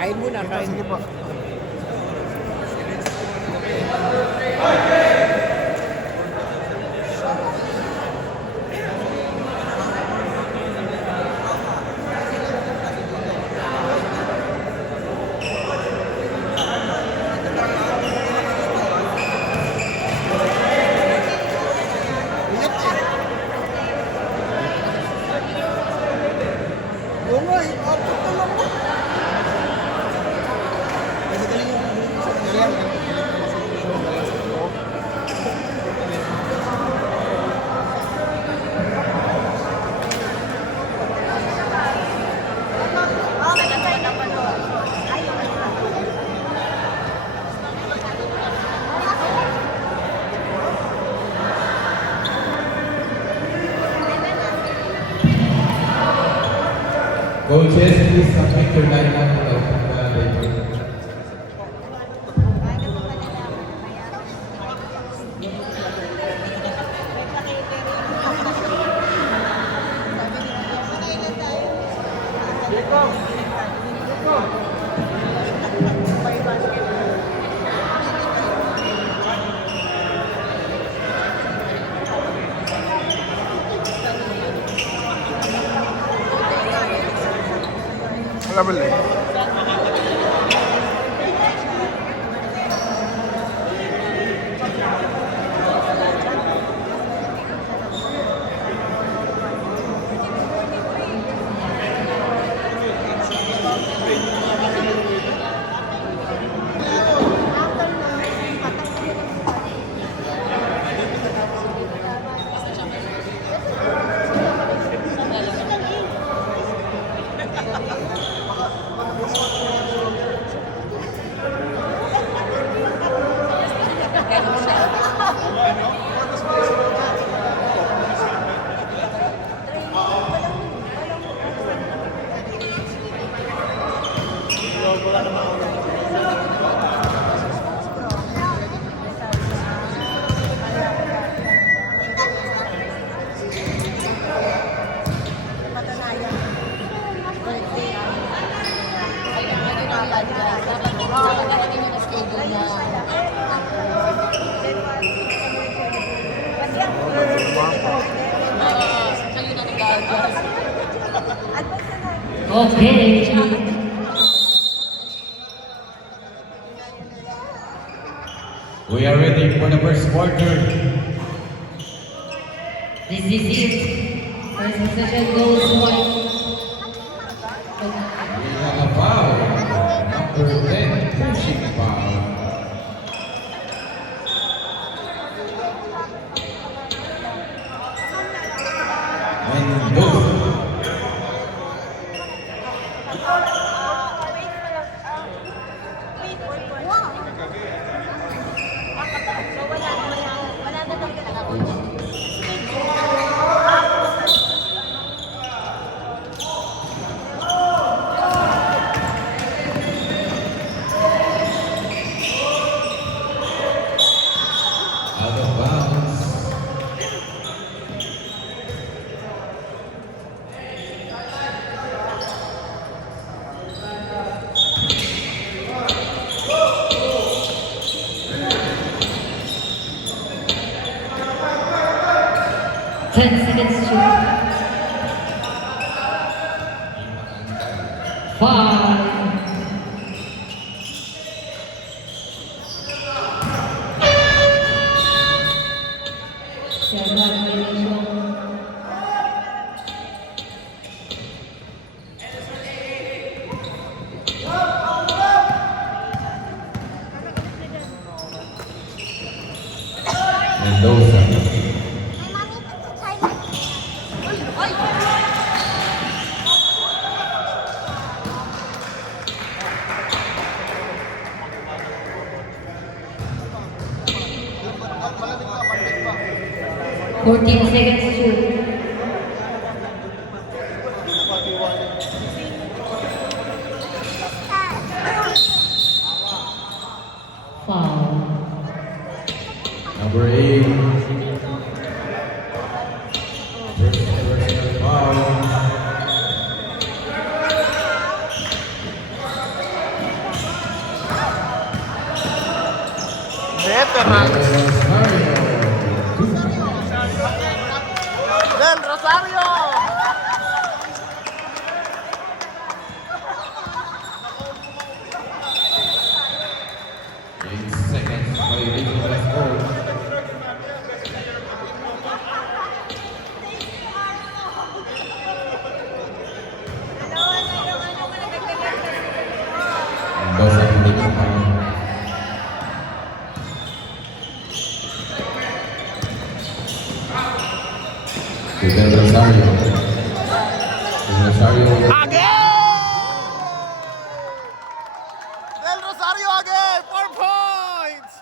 Kain muna, kain. Sige po. Coaches, please submit your lineup to the paper. Wala ba lang? Okay. We are ready for the first quarter. This is it. First possession goes one. We have a foul. Number 10, pushing foul. Mendoza. Out of bounds. Ten seconds to shoot. 5. Mendoza. 14 seconds to shoot. Foul. Number 8. Personal foul. veterans. Rosario. Del Rosario! In seconds, violation of score. Bosa hindi ko pa. Del Rosario. Del Rosario. Again! Del Rosario again! 4 points!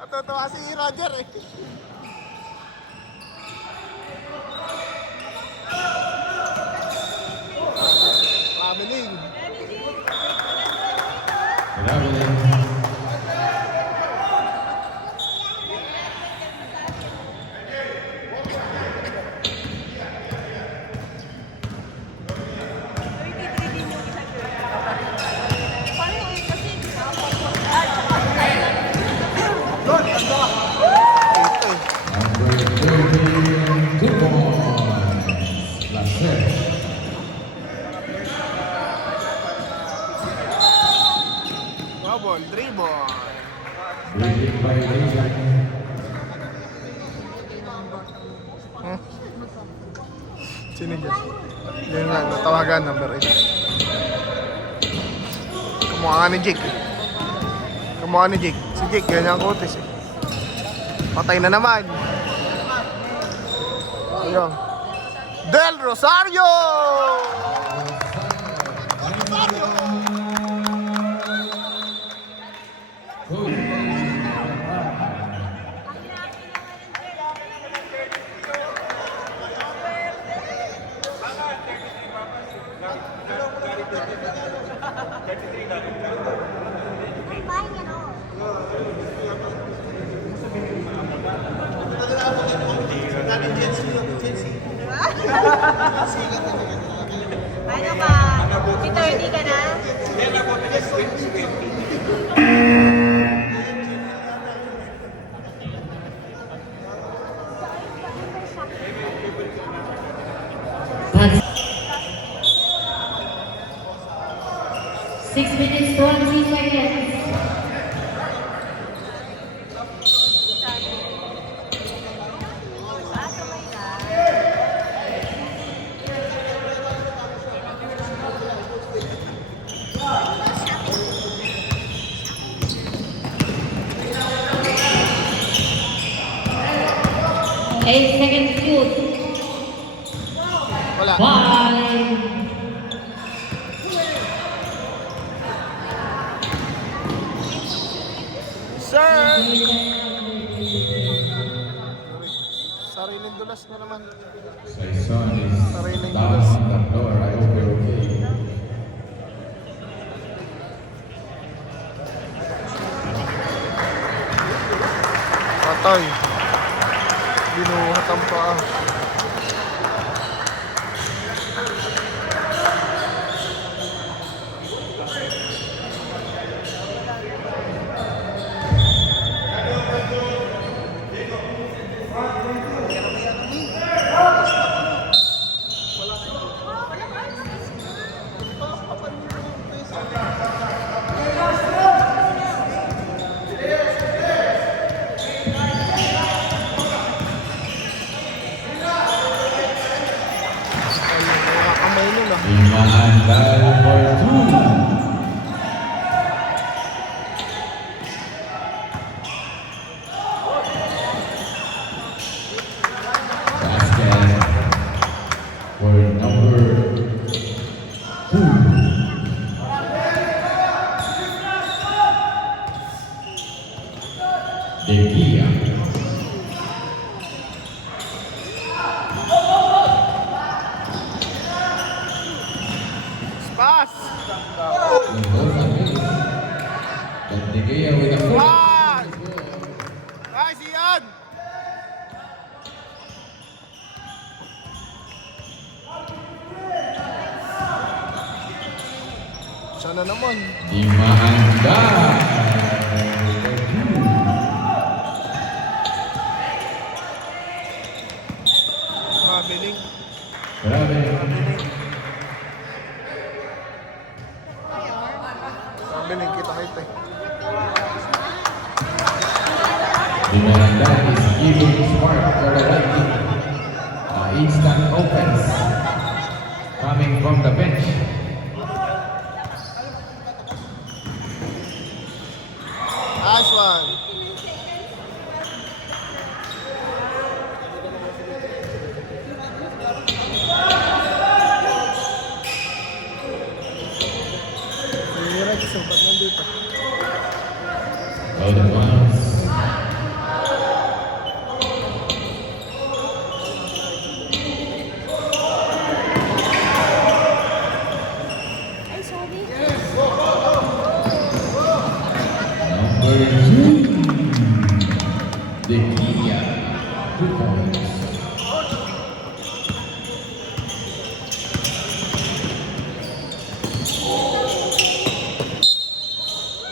Natutuwa si Roger eh. Traveling. Traveling. Number 30, 2 points. Lacer. Double, dribble. Breaking violation. Sinigil. Yun nga, natawagan, number 8. Kamukha ni Jake. Kamukha ni Jake. Si Jake, ganyan ang kutis eh. Patay na naman. Ayun. Del Rosario! Ano ba? Si 30 ka na? Pass. 6 minutes, 20 seconds. Eight seconds shoot. Wala. 5. Sir! Sariling dulas na naman. Saison is down on the floor. I hope you're okay. Patay. Binuhat ang paa. Kamay nun ah. Limaan battle for 2. Basket for number 2. De Gia. Pass! De Gia with a foot. Pass! Nice, Ian! Sana naman. Di maanda. Biling. Grabe. Biling kita kita. That is giving spark for the right team. Instant offense coming from the bench. Nice one. Out of bounds. Ay, sorry. Number 2. The Kia. 2 points.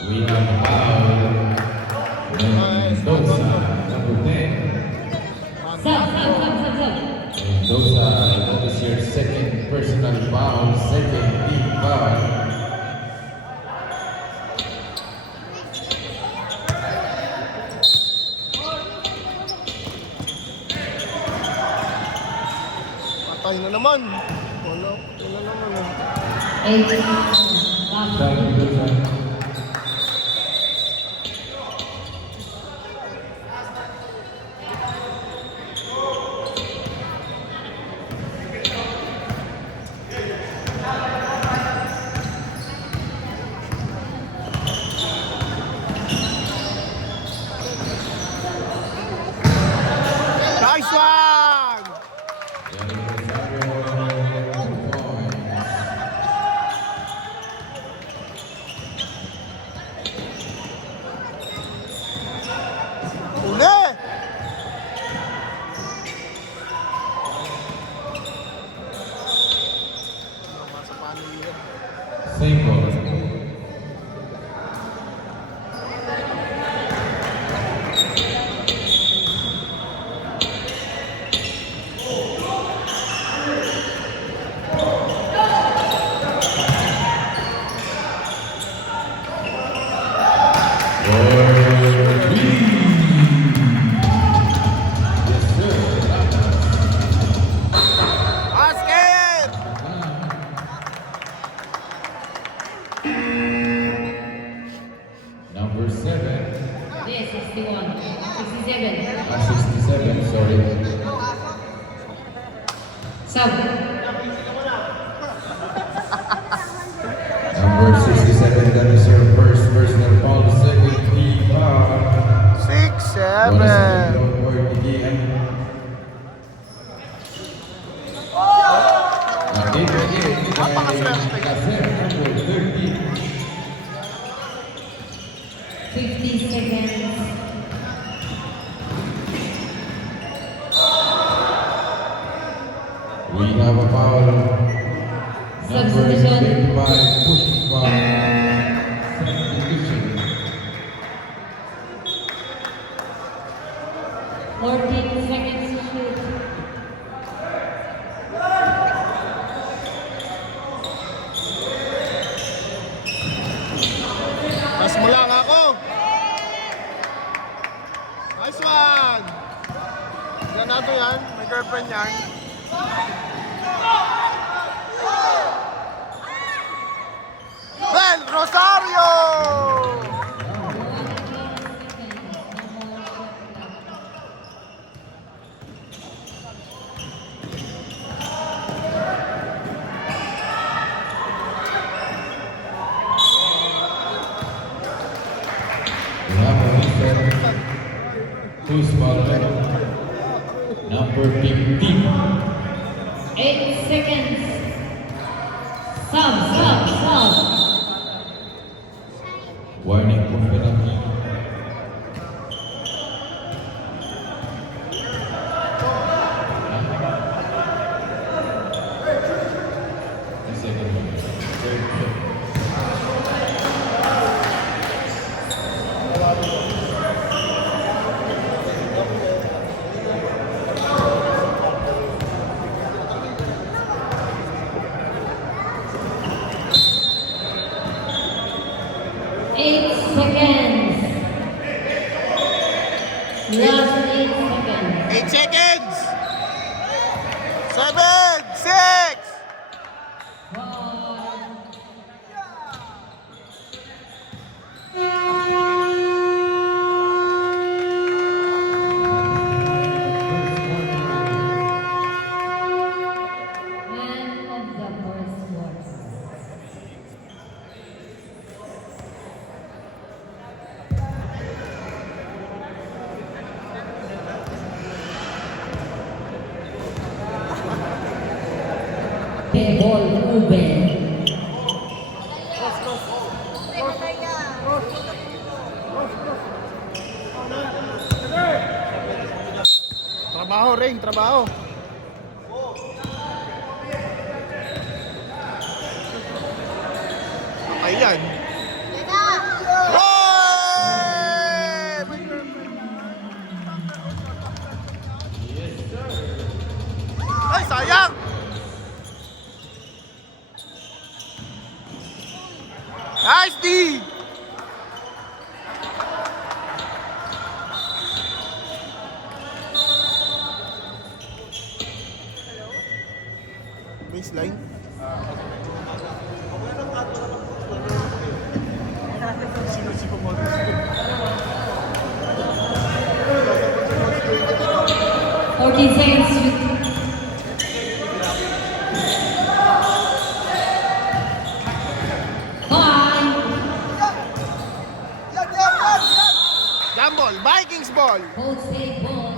We have foul. Mendoza, number 10. Sub. Mendoza, that is your second personal foul, second team foul. Patay na naman. Wala naman. 8. Foul, Mendoza. Nice one! Uli! Sa panilan. Same ball. Basket! Number 7. Yes, 61. 67. 67, sorry. Sub. Number 67, that is your first personal foul, second team foul. 6, Bonus 7. for Tigian. Nakikigit by Kaser, number 13. 50 seconds. We have a foul. Number Substitution. 55, push foul. Substitution. 14 seconds to shoot. Mas mo lang ako. Nice one! Ganado yan. May girlfriend yan. Bel Rosario! We have a reset. Two small left. Number 15. 8 seconds. Sub. Warning for penalty. A second. Very good. Last 8 seconds. 8 seconds! 7, 6! End of the first quarter. Bebol Uben. Trabaho ring, trabaho. Ayan. Yan na! Oy! Ay, sayang! Nice D! Baseline. 14 seconds to five. Jam ball, Vikings ball. Cold State ball.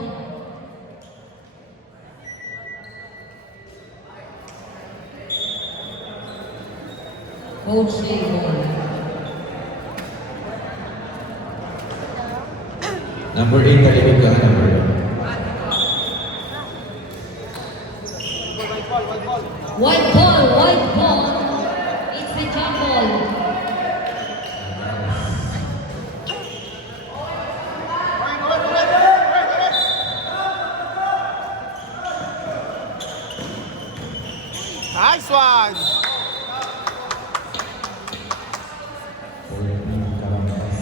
Cold State ball. Number 8, talibig ka, number 1. White ball, white ball. It's the jump ball. Nice one. 14, Caramas.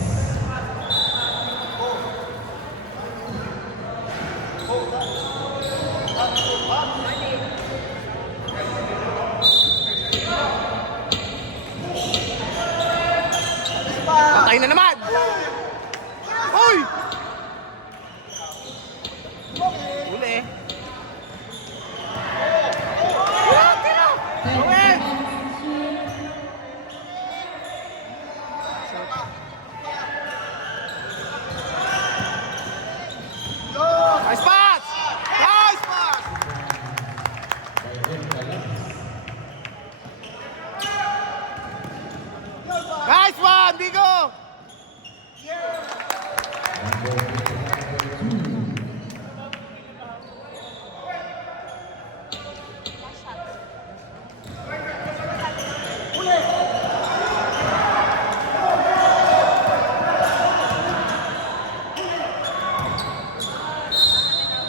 Patay na naman. Hoy! Uli. 10 seconds to shoot. Nice pass! Nice pass! Nice one, Bigo!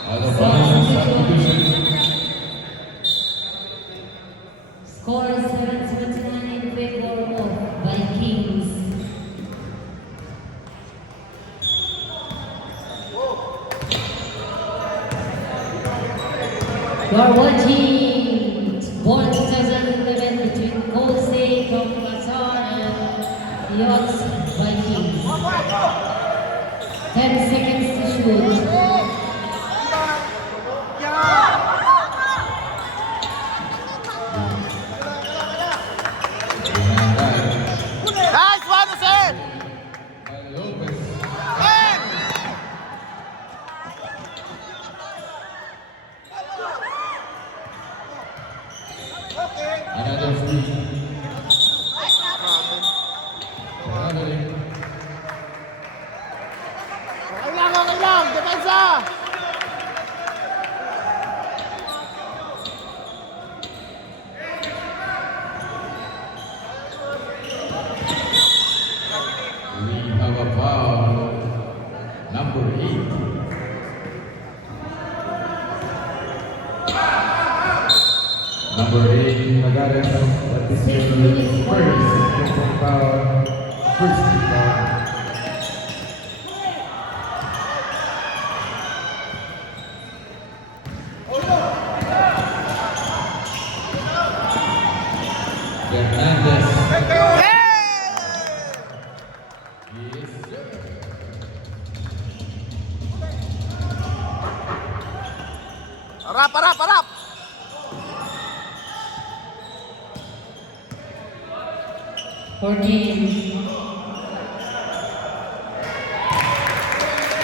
Out of bounds, substitution. Score 7-79 in favor of Vikings. You are watching Ball 2011 between Cold State from Qatar and the Ox Vikings. 10 seconds to shoot. Nice one, Jose! Lopez. Ten! Another free. Traveling. Okay lang, depensa! We have a foul. Number 8. Number 8, Magares. That is your first foul. First foul. Fernandez. Hey! Yes, sir. Harap, harap, harap!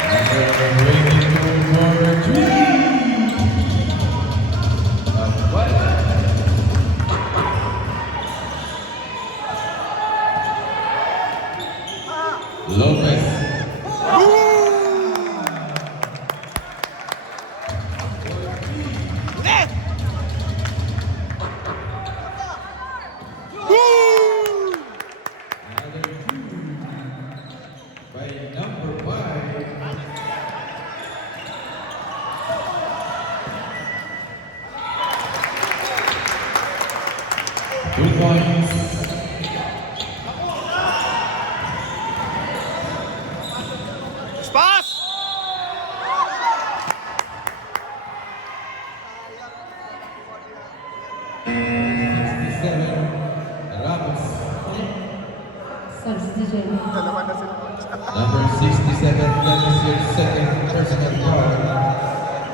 Number 22 for 3. What? Lopez. Left! Woo! Another 2 by number 5. Two points. Pass! Ramos. Substitution. Dalawa na sila. Number 67, that is your second personal foul.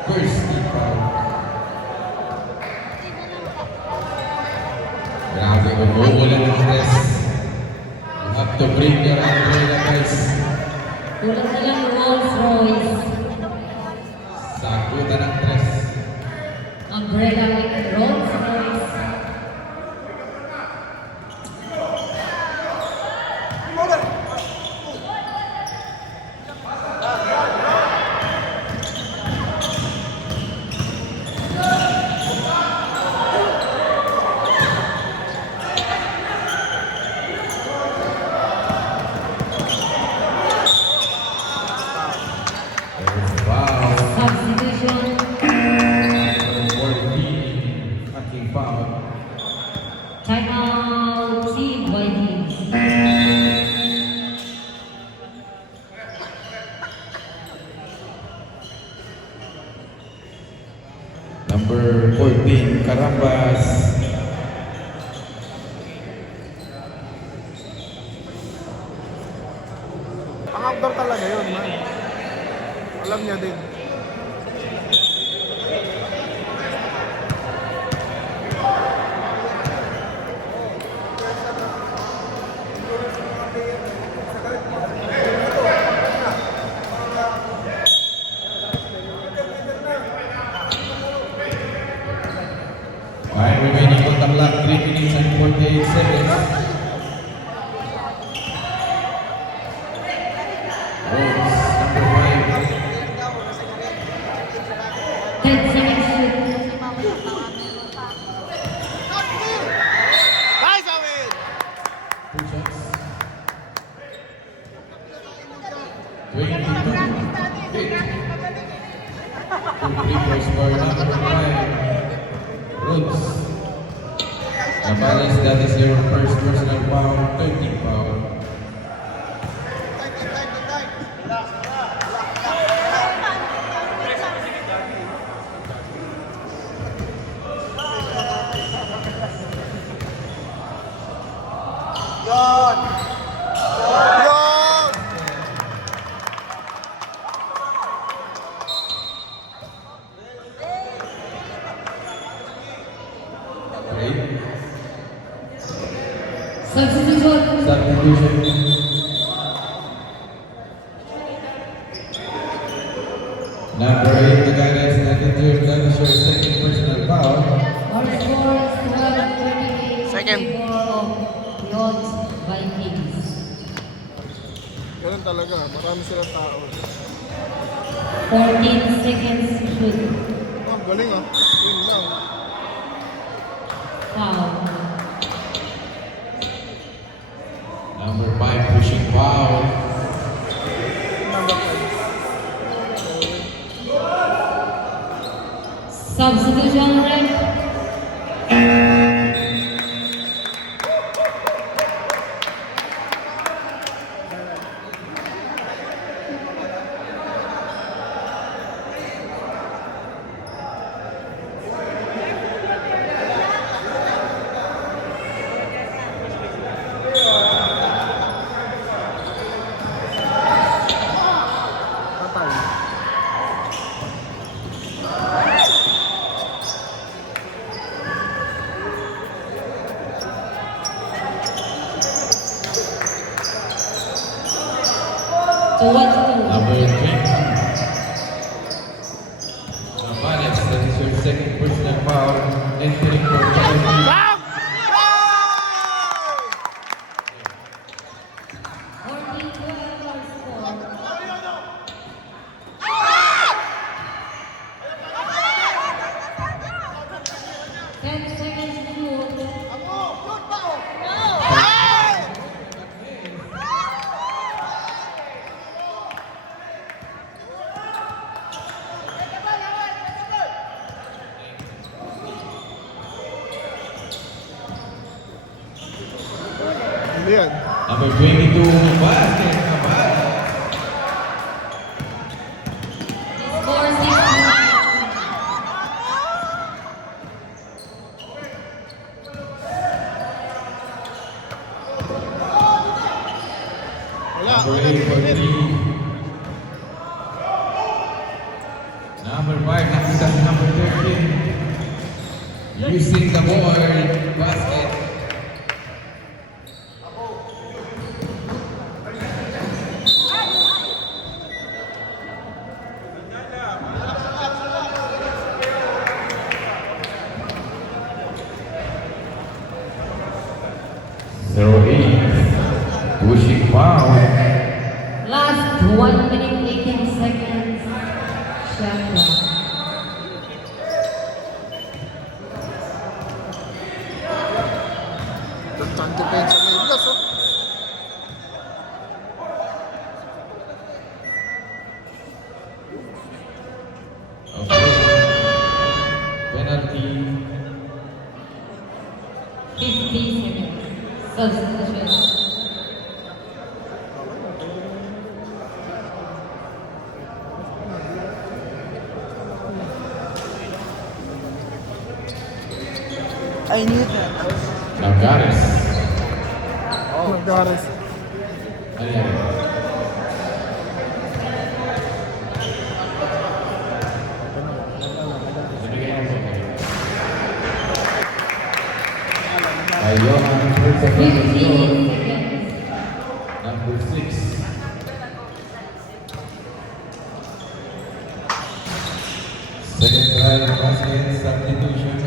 First team foul. Grabe, umuulan ng stress. You have to bring your umbrella, guys. Kulang na lang Rolls Royce. Sagutan ng stress. Umbrella with Rolls Royce. There's a foul. Substitution. Number 14, fucking foul. Timeout. Team Vikings. Number 14, Carambas. Ang outdoor talaga yun, man. Alam niya din. Five remaining on the clock, 3 minutes and 48 seconds. Rhodes, number 5. 10 seconds shoot. Nice, Awin! 2 shots. 22. Hit. 2 free throws for number 5. Rhodes. Nabales, that is your first personal foul, 13 foul. Yun! Yun! Great. Substitution. Substitution. Number 8, Tagares, that is your second personal foul. Our score is 12-28. Second. In favor of the Odds Vikings. Ganun talaga, marami silang tao. 14 seconds shoot. Oh, galing ah. Yun lang. Foul. Number 5, pushing foul. Number 5. Substitution ref. Number 20. Navanes, that is your second personal foul. Entering for penalty. Bang! 14-12 our score. 10 seconds to shoot. Hindi yan. Number 22, basket. Navanes. Score 6-2. Wala. Number 8 for 3. Number 5, nakita si number 13. Using the board, basket. Zero eight. Pushing foul. Last 1 minute 18 seconds. Shot clock. Ang depensa na yung plus, oh. Okay. Penalty. 50 seconds. Substitution. I knew that. Navanes. Nagaras. Ano yan? Binigyan mo. Ayun, ang first of 15 all, seconds. number 6. Second try, basket, substitution.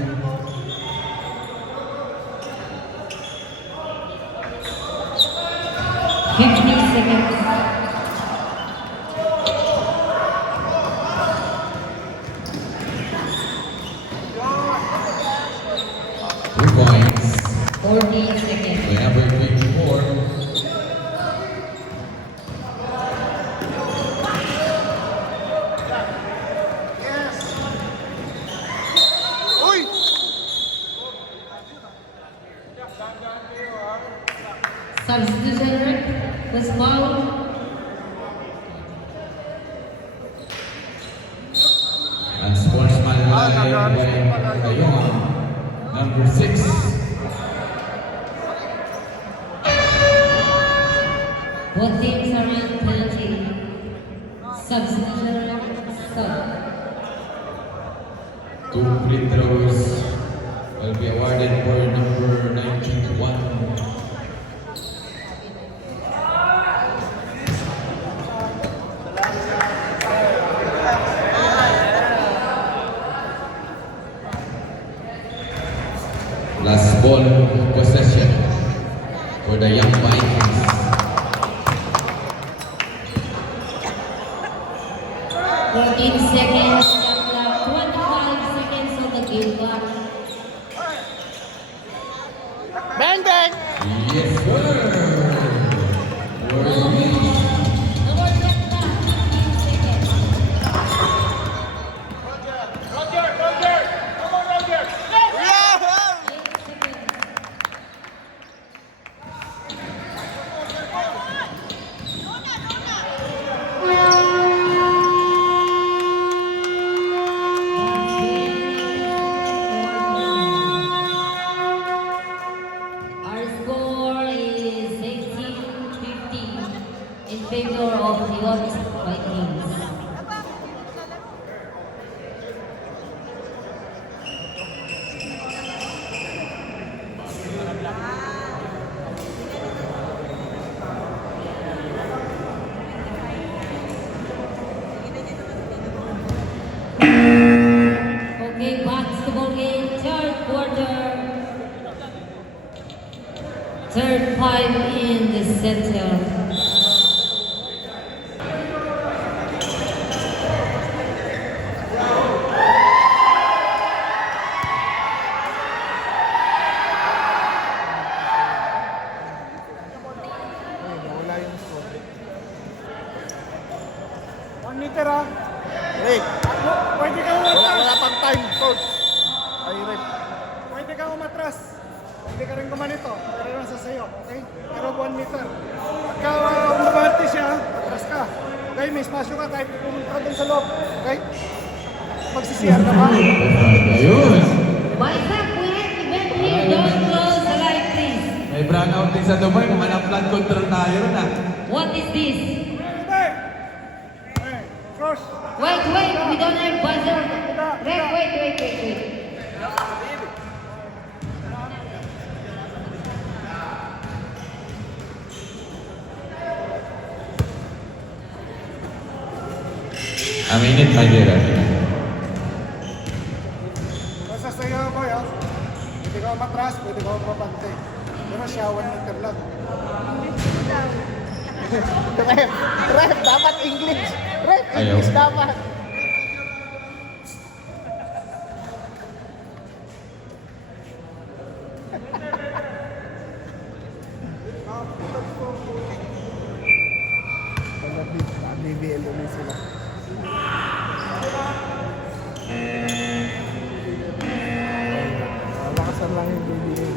Seconds. Two points. 14 seconds. By number 24. Uy! Substitution Rick was fouled. Unsportsmanlike by Ayong, number 6. Both teams are in penalty. Substitution Rick stop. 2 free throws will be awarded for number 91. Last ball possession for the Young Vikings. 14 seconds. Shot clock. 25 seconds on the game clock. Bang, bang! Yes, sir. No more shot clock. 15 seconds. Yeah! 8 seconds. Third five in the center. Ay, nawala yung score. 1 meter ah. Rick, Pwede kang wala, umatras. wala pang time, coach. Ay, Rick. Pwede kang umatras. Pwede ka rin gumanito. Pero nasa sayo, okay? Pero 1 meter. Pagka umabante siya, atras ka. Okay, may spasyo ka kahit pumunta doon sa loob. Okay? Magsisiyar ka ba? Ayun. My back, we have event here. Don't close the light, please. May brownout din sa Dubai. Kung anong flood control tayo ron ah. What is this? Hindi! Okay, cross. Wait, we don't have buzzer. Wait. A minute, my dear. Basta sayo ako yun. Pwede ka umatras, pwede ka umabante. Pero siya 1 meter lang. Ref, dapat English. Ref, Ayaw. English dapat. BBL ulit sila. Lakasan lang yung BBL.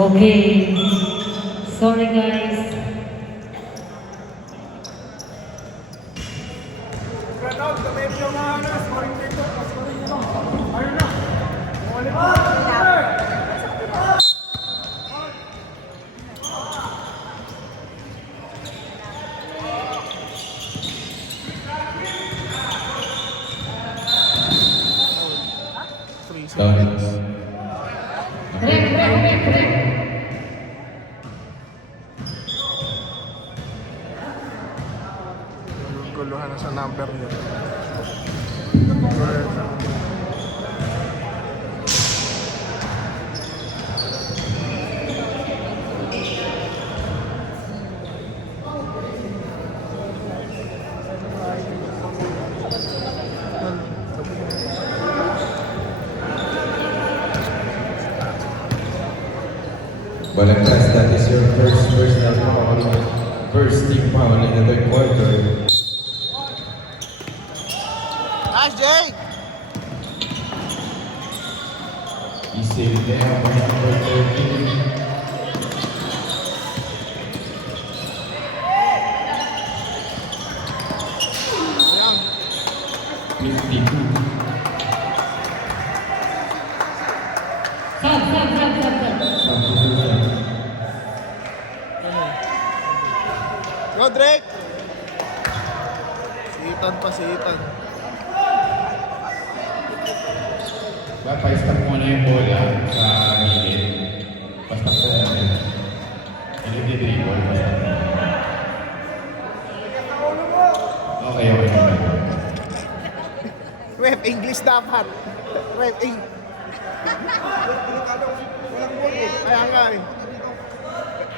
Okay. Sorry, guys. Spread out, kamay yung mga scoring dito. Scoring nyo. Ayun na. Ulit mo. Down. Rep. Guluhan na sa number niya. Balagtas, that is your first personal foul. First team foul in the third quarter. Nice, Jay! He saved there by number 13. Ayan. 52. Stop. Substitution. Go, Drake! Si Ethan. Pa-stop mo na yung bola sa gilid. Pa-stop mo na. Hindi di-dribble. Pa-stop mo. Okay. Ref, English dapat. Ref, walang ball eh. Kaya nga eh.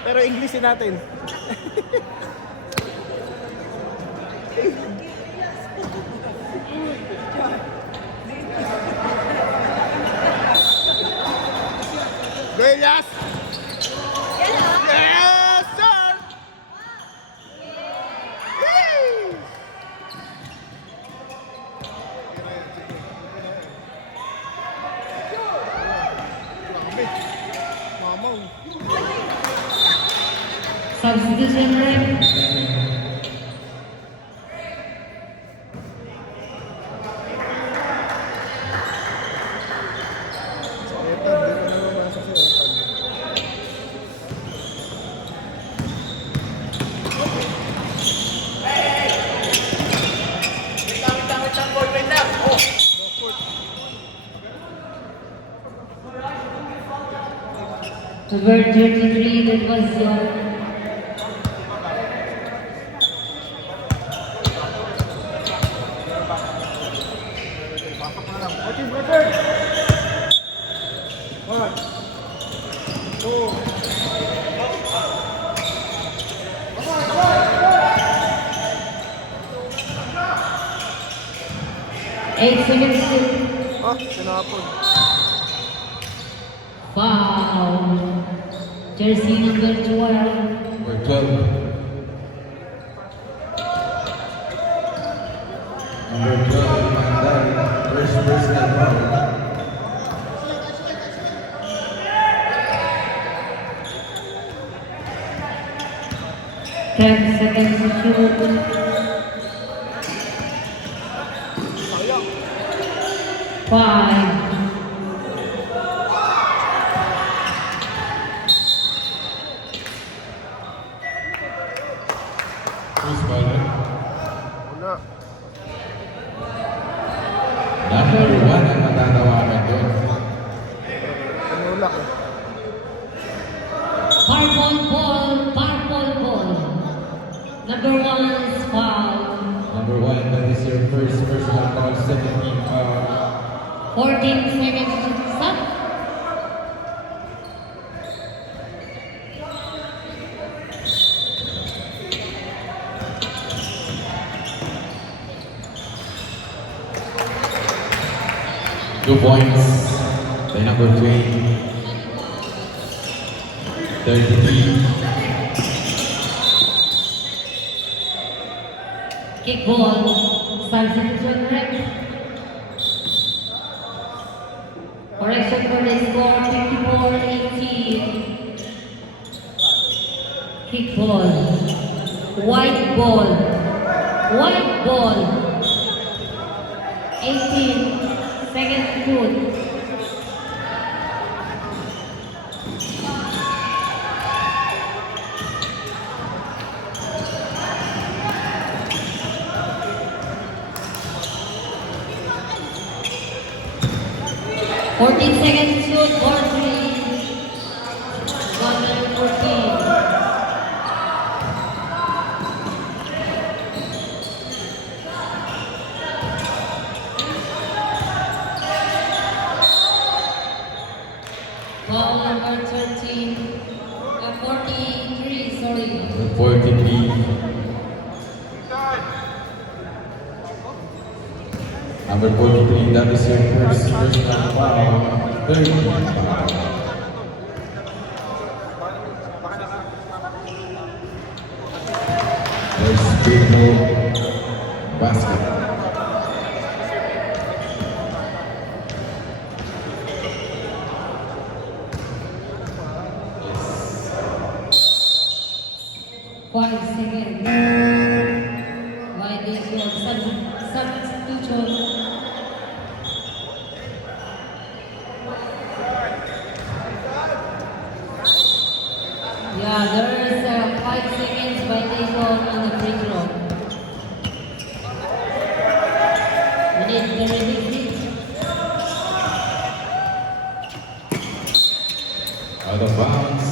Pero Englishin natin. Go, Elias! Yes, sir! Yay! Grabe. Mamaw. Substitution, rep. Ethan, di ko na naman Number 33, that was your Martin, record. 1, 2. 8 seconds to Ah, sinapon. foul. Jersey number 12. Number 12. Number 12, Mandal. First personal foul. Ten seconds to shoot. Five. First foul. Wala. Number 1 ang matatawagan doon. Panulak eh. Purple ball, purple ball. Number 1 is foul. Number 1, that is your first personal foul, 17 foul. 14 seconds to stop. Two points. By number 3. 33. Kick ball. Substitution rep. Correction for the score 54-18. Kick ball. White ball. White ball. 18 seconds to shoot. Fourteen seconds to shoot. 4-3. 114. Foul number 13. 43, sorry. Number 43. Number 43, that is your first personal foul, 30 foul. There's big move, basket. Five seconds. Why this one? Substitution. Yeah, there's 5 seconds violation on the free throw. We need to release it. Out of bounds.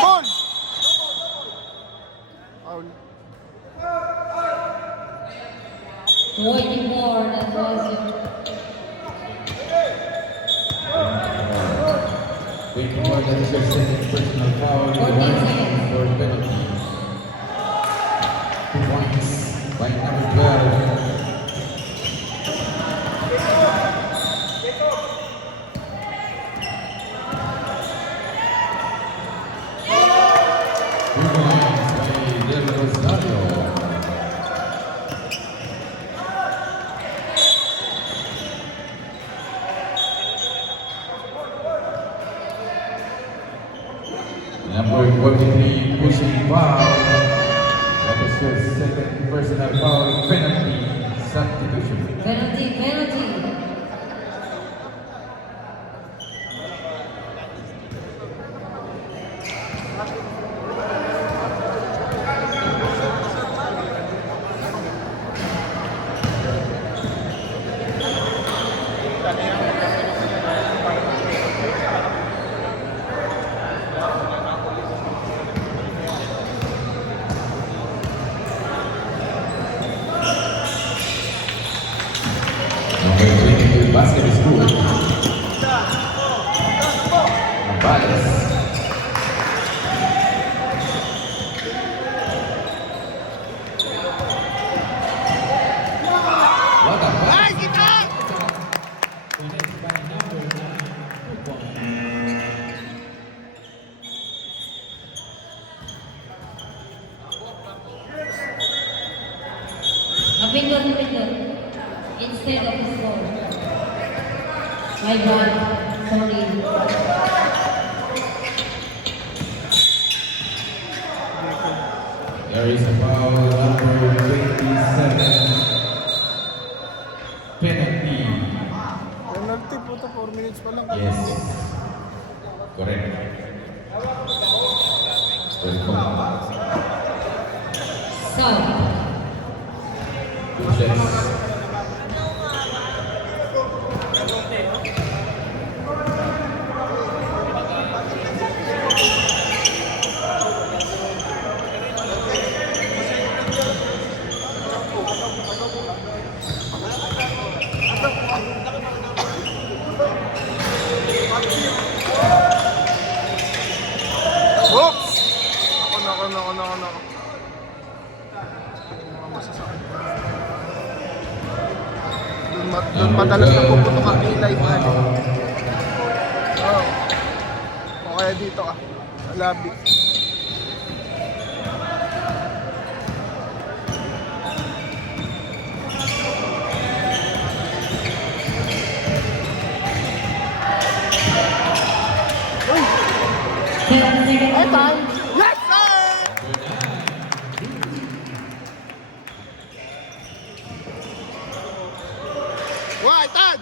Ball! Foul. 24, that was it. 24, that is your second personal foul, 14 seconds. for penalty. 2 points by number 12. Two points by Del Rosario. Number 43, pushing foul. That is your second personal foul, penalty, substitution. Penalty, penalty. Number 22, Basket School. Palace. What a pass. Ay, kita! Finished by number 9, 2 points. Napindot instead of a score. My God, sorry. There is a foul, number 27. Penalty. Penalty po ito, 4 minutes pa lang. Yes. Correct. Welcome. South. Good checks. Oops! Nako. Mga masasakit. Doon madalas na puputok ang kilay pa. Oo. O kaya dito ah. Sa labi. Uy! 7 seconds. Ay, time! Yes, sir! Why, Tad?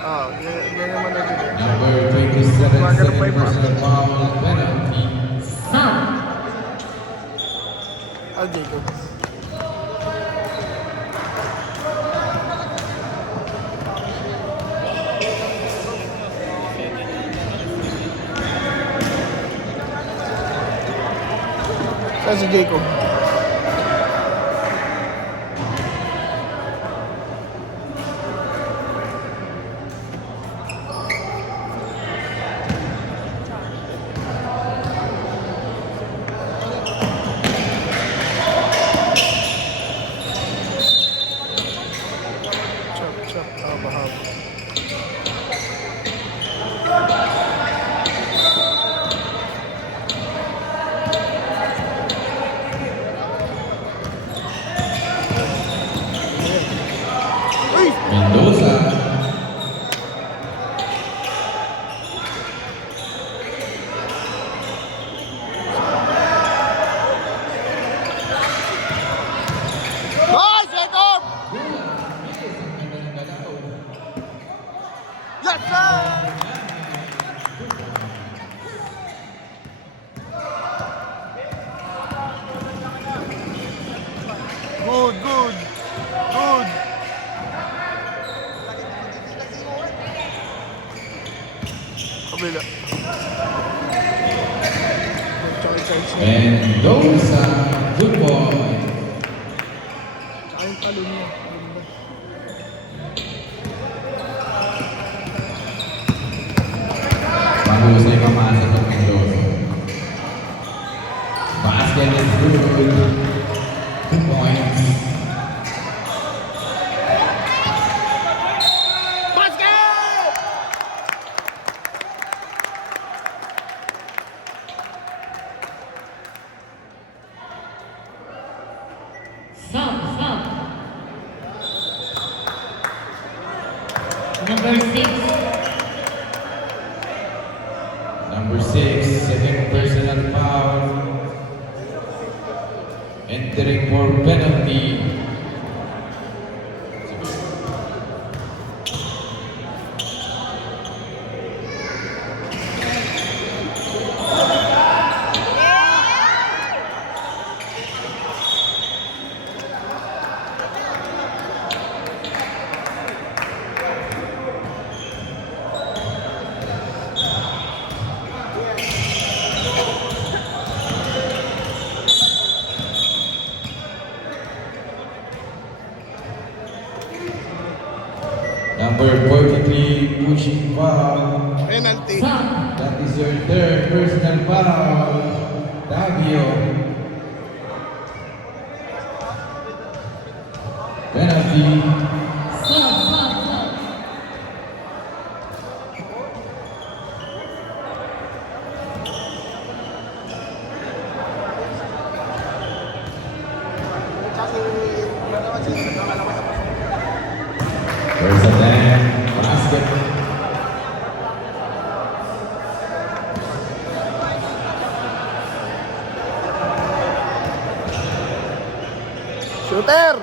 Ah, ganyan naman na din. Number 27, second personal foul, penalty. South. Al Jacob. Saan si Jacob? Chop, haba. Uy! Mendoza. Nice, Jacob! Yes, sir! Good. Kabila. Charge. Mendoza. Good boy. Ayun talon niya. Mahusay pamasa ng Mendoza. Basket is good. 2 points. Basket! South. Number 6. Number 6, second personal foul. Entering for penalty. team foul. Penalty. Stop. That is your third personal foul, Davio. Penalty. Stop, stop, stop. First and 10, basket. Shooter!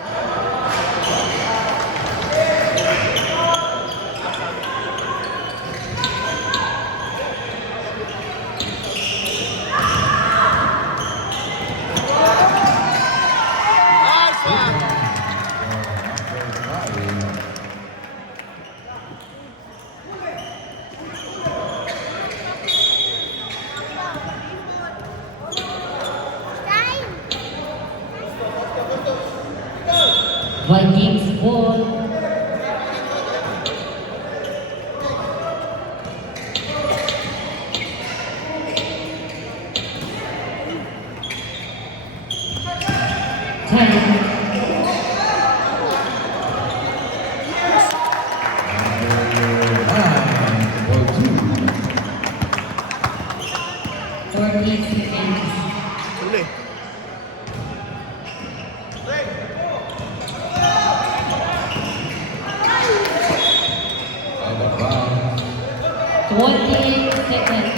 Vikings ball. Time. For 14 seconds. Uli. out of bounds. 28 seconds.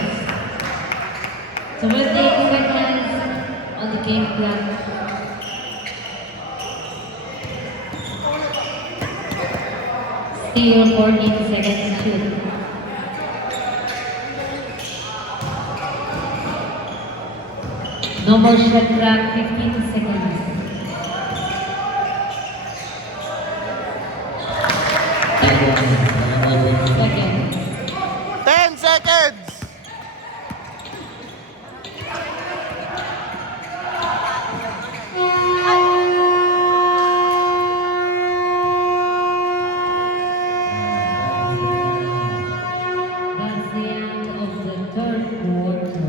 28 seconds on the game clock. Still 14 seconds to shoot. No more shot clock, 15 seconds. Seconds. 10 seconds! That's the end of the third quarter.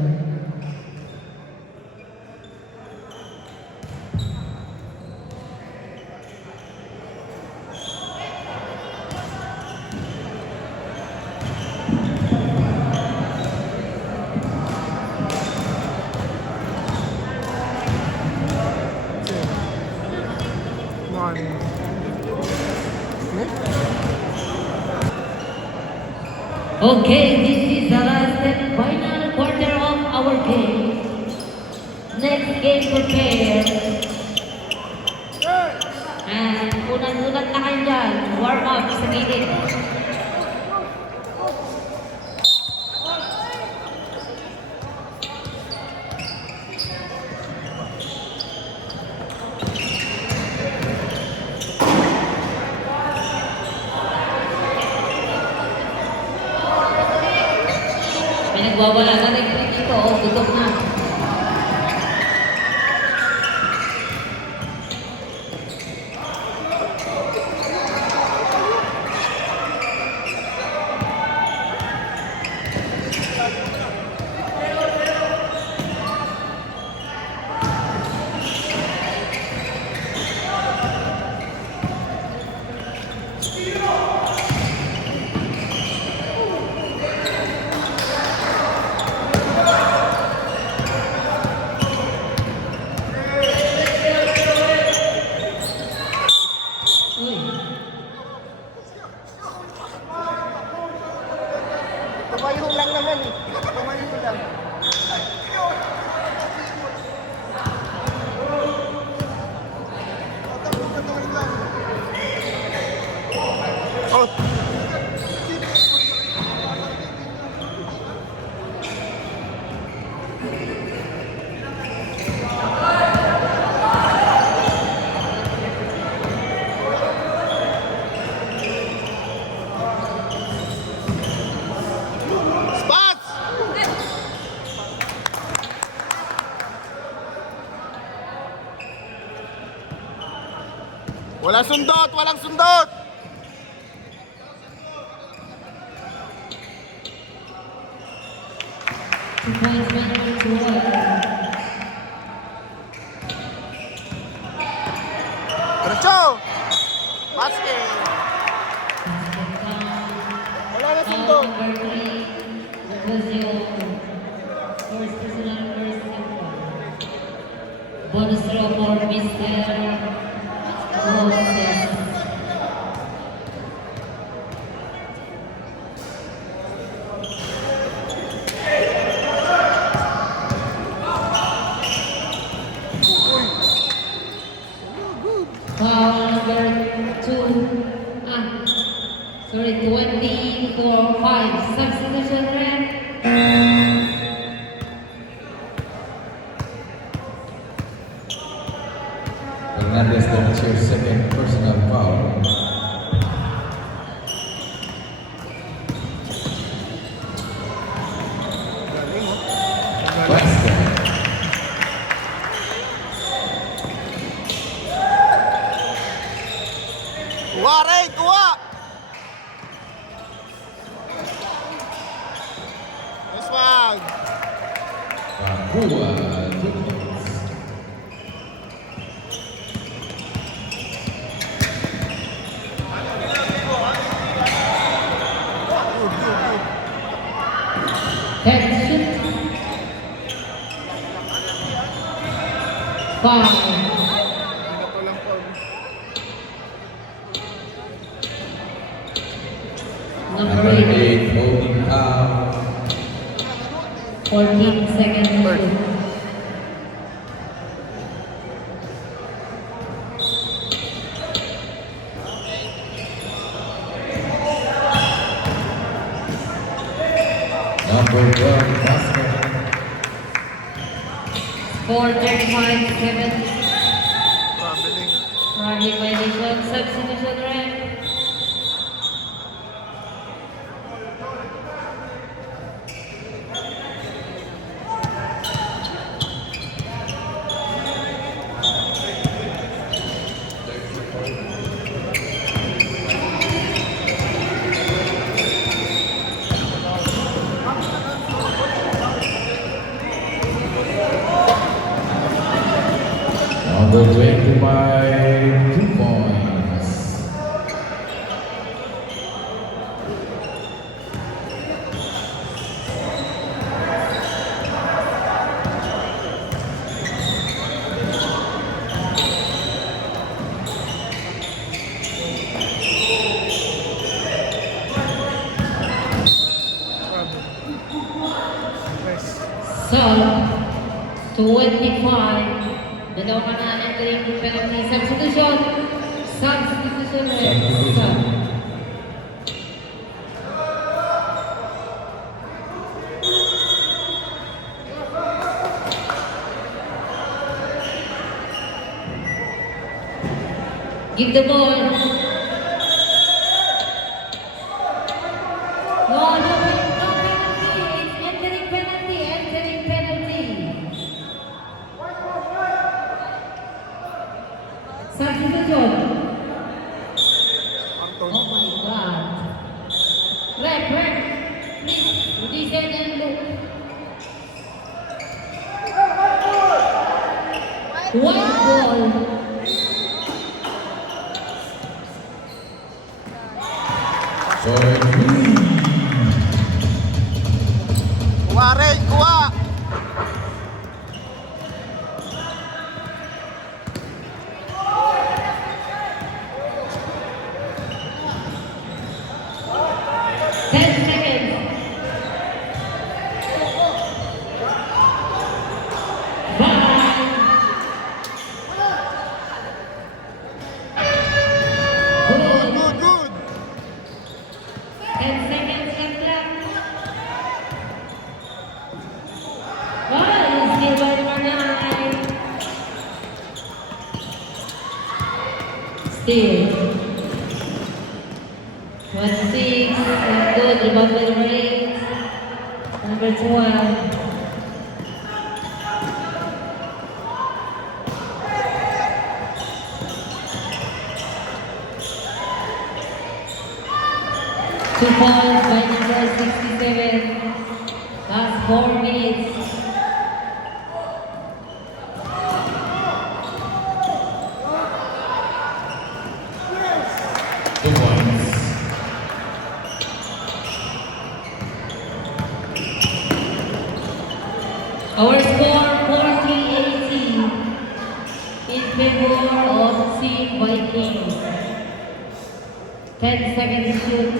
Okay, this is the last and final quarter of our game. Next game prepared. And unang-unat na kayo dyan. Warm up sa gilid. May nagwawala na rin dito. Tutok na. Uy. Tumayo lang naman eh. Tumayo lang. Oh! Spots! Walang sundot! Walang sundot! 21. Diretso! Basket! Wala na sundo. Number 3, Brazil. First personal first second. Bonus throw for Mr. Moses. Foul number 2. Sorry, 24-5. Substitution ref. Fernandez, that's your second personal foul. Galing, oh. Weston. Kuha, Ray! Kuha! Nice one! Papua, 2 points. Head shoot. Foul. Hindi na palang foul. Number Number 8. 8, holding foul. 14 seconds to Third. shoot. Number 12, basket. Score 35-7. Traveling. Hardly violation. Substitution ref. Number 25, 2 points. Nice. So, 25. Dalawa ka na entering the penalty. Substitution. Substitution ref. Substitution. Give the ball. No penalty. It's entering penalty. Entering penalty. Substitution. Anton. Oh my God. Ref. Please, listen and look. White ball. For Green. Kuha, Ray! Kuha! Good, good! 10 seconds left left. Wow, still one more nine. Still. 26, good, rebound by number 8. Number 12. Two points by number 67. Last 4 minutes. Our score 40-80 in favor of Team Vikings. 10 seconds shoot.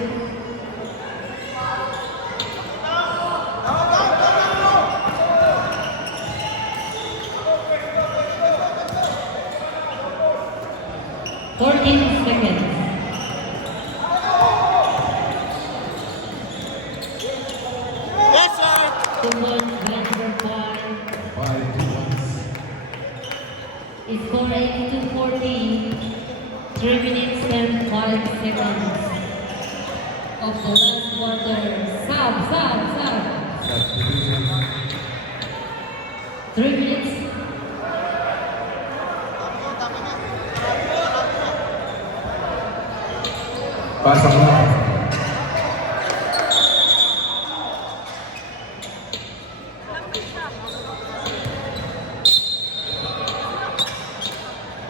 Fourteen seconds. Yes, sir! 2 points, number 5. 5 to 1. Score 82-40. 3 minutes and 5 seconds of the last quarter. Sub. Substitution. 3 minutes. Pasok na.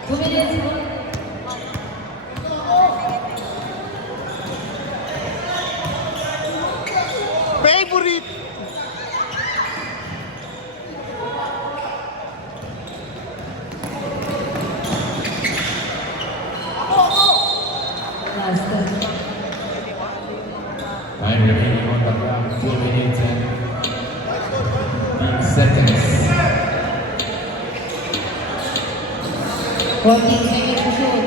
Two minutes. Favorite! Last. Time remaining on the clock. 2 minutes and 8 seconds. 14 seconds to shoot.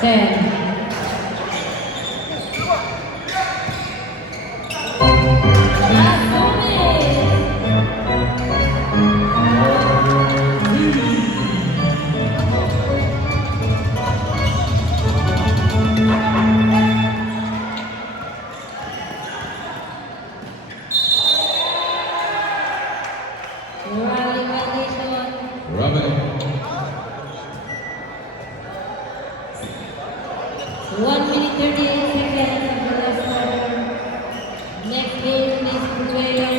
10. Last moment. Rally violation. Robin. 1 minute 38 seconds of the last quarter. Next game, please prepare.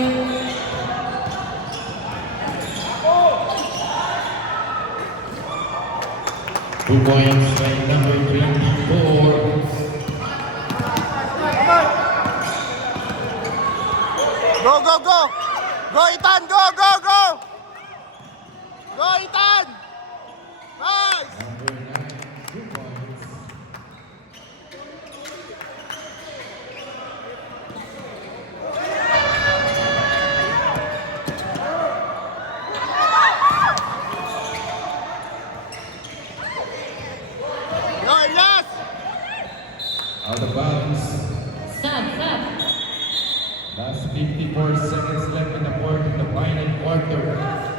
Two points by number 24. Go! Go, Ethan! Go! Go, Ethan! Nice! Number 9, 2 points. Go, Elias! Out of bounds. Stop. Last 54 seconds left in the final quarter.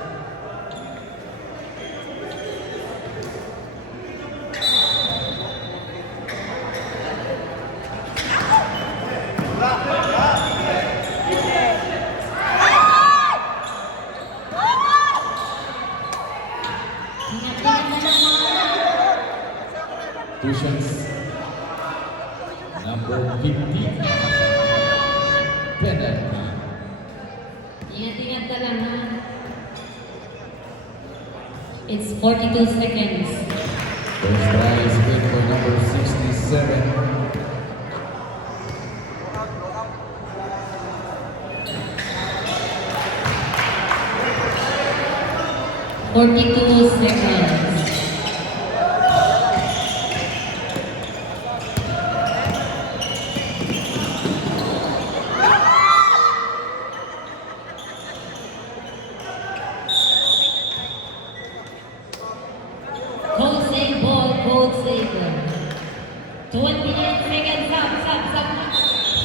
Two shots. Number 15. Penalty. Ingat ka lang ha. It's 42 seconds. First try is good for number 67. 42 seconds. Code save ball, code save. 28 seconds up.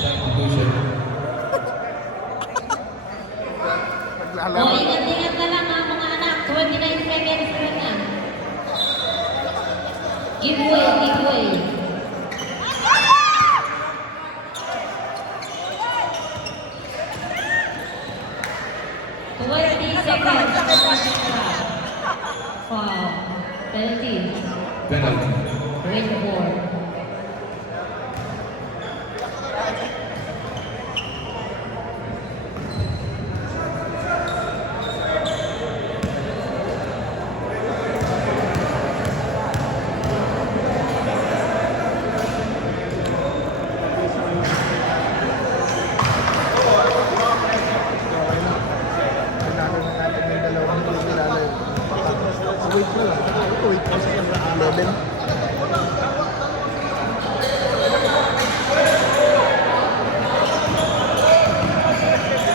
Substitution. O, Naglalaban. ingat na lang ha mga anak. 29 seconds na na. Give way. 20 seconds. Foul. Penalty. Penalty. 24.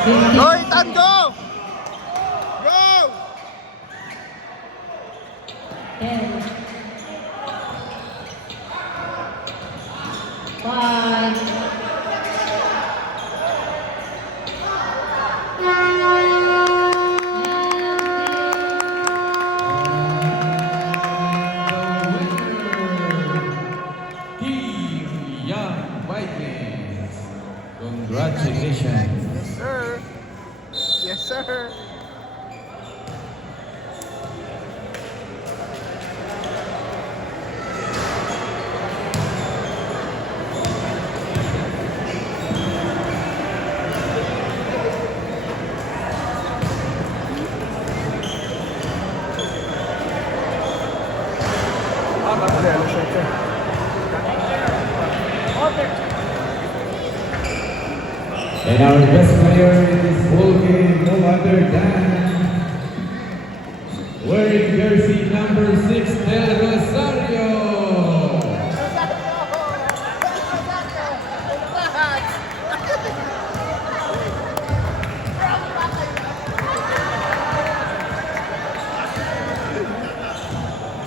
Hoy, Tan, go! Go! 10. 5. Team Young Vikings. Congratulations. Yes, sir. Yes, sir. And our best player in this whole game, no other than wearing jersey number 6.